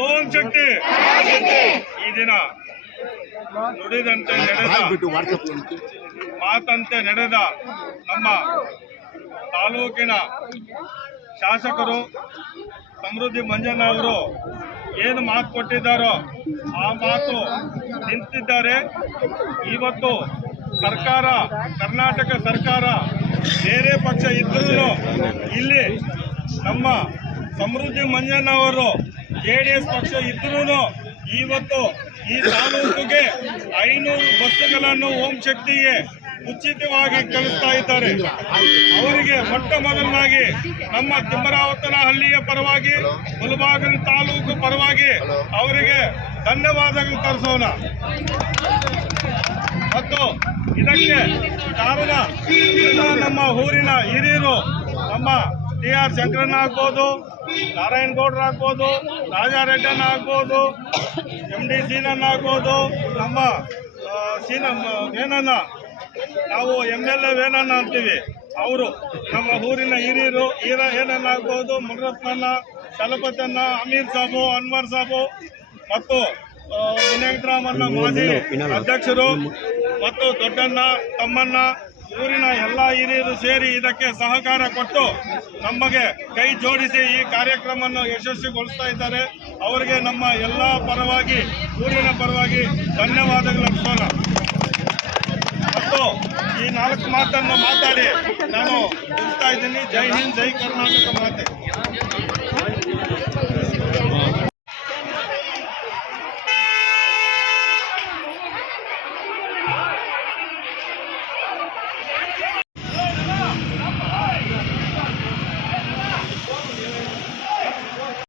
ಓಂ ಶಕ್ತಿ ಈ ದಿನ ನುಡಿದಂತೆ ನಡೆದ ಮಾತಂತೆ ನಡೆದ ನಮ್ಮ ತಾಲೂಕಿನ ಶಾಸಕರು ಸಮೃದ್ಧಿ ಮಂಜಣ್ಣ ಅವರು ಏನು ಮಾತು ಕೊಟ್ಟಿದ್ದಾರೋ ಆ ಮಾತು ನಿಂತಿದ್ದಾರೆ. ಇವತ್ತು ಸರ್ಕಾರ, ಕರ್ನಾಟಕ ಸರ್ಕಾರ ಬೇರೆ ಪಕ್ಷ ಇದ್ರೂ ಇಲ್ಲಿ ನಮ್ಮ ಸಮೃದ್ಧಿ ಮಂಜಣ್ಣ ಅವರು JDS ಪಕ್ಷ ಇದ್ರೂ ಇವತ್ತು ಈ ತಾಲೂಕಿಗೆ 500 ಬಸ್ಸುಗಳನ್ನು ಓಂ ಶಕ್ತಿಗೆ ಉಚಿತವಾಗಿ ಕಳಿಸ್ತಾ ಇದ್ದಾರೆ. ಅವರಿಗೆ ಮೊಟ್ಟ ಮೊದಲನಾಗಿ ನಮ್ಮ ತಿಮ್ಮರಾವತನಹಳ್ಳಿಯ ಪರವಾಗಿ, ಮುಳಬಾಗಿಲು ತಾಲೂಕು ಪರವಾಗಿ ಅವರಿಗೆ ಧನ್ಯವಾದಗಳು ತರಿಸೋಣ. ಮತ್ತು ಇದಕ್ಕೆ ಕಾರಣ ನಮ್ಮ ಊರಿನ ಹಿರಿಯರು, ನಮ್ಮ TR ಶಂಕರಣ್ಣ ಆಗ್ಬೋದು, ನಾರಾಯಣಗೌಡರು ಆಗ್ಬೋದು, ರಾಜಾರೆಡ್ಡಣ್ಣ ಆಗ್ಬೋದು, MD ಸೀನಣ್ಣ ಆಗ್ಬೋದು, ನಮ್ಮ ವೇನಣ್ಣ, ನಾವು MLA ವೇನಣ್ಣ ಅಂತೀವಿ, ಅವರು ನಮ್ಮ ಊರಿನ ಹಿರಿಯರು. ಏನಣ್ಣ ಆಗ್ಬೋದು, ಮುನರತ್ನಣ್ಣ, ಚಲಪತಣ್ಣ, ಅಮೀರ್ ಸಾಬು, ಅನ್ವರ್ ಸಾಬು ಮತ್ತು ವಿನಾಯಕರಾಮಣ್ಣ ಮಾಜಿ ಅಧ್ಯಕ್ಷರು ಮತ್ತು ದೊಡ್ಡಣ್ಣ, ತಮ್ಮಣ್ಣ, ಊರಿನ ಎಲ್ಲ ಹಿರಿಯರು ಸೇರಿ ಇದಕ್ಕೆ ಸಹಕಾರ ಕೊಟ್ಟು ನಮಗೆ ಕೈ ಜೋಡಿಸಿ ಈ ಕಾರ್ಯಕ್ರಮವನ್ನು ಯಶಸ್ವಿಗೊಳಿಸ್ತಾ ಇದ್ದಾರೆ. ಅವರಿಗೆ ನಮ್ಮ ಎಲ್ಲ ಪರವಾಗಿ, ಊರಿನ ಪರವಾಗಿ ಧನ್ಯವಾದಗಳು ಅರ್ಪಿಸೋಣ. ಮತ್ತು ಈ 4 ಮಾತನ್ನು ಮಾತಾಡಿ ನಾನು ಮುಗಿಸ್ತಾ ಇದ್ದೀನಿ. ಜೈ ಹಿಂದ್, ಜೈ ಕರ್ನಾಟಕ ಮಾತೆ.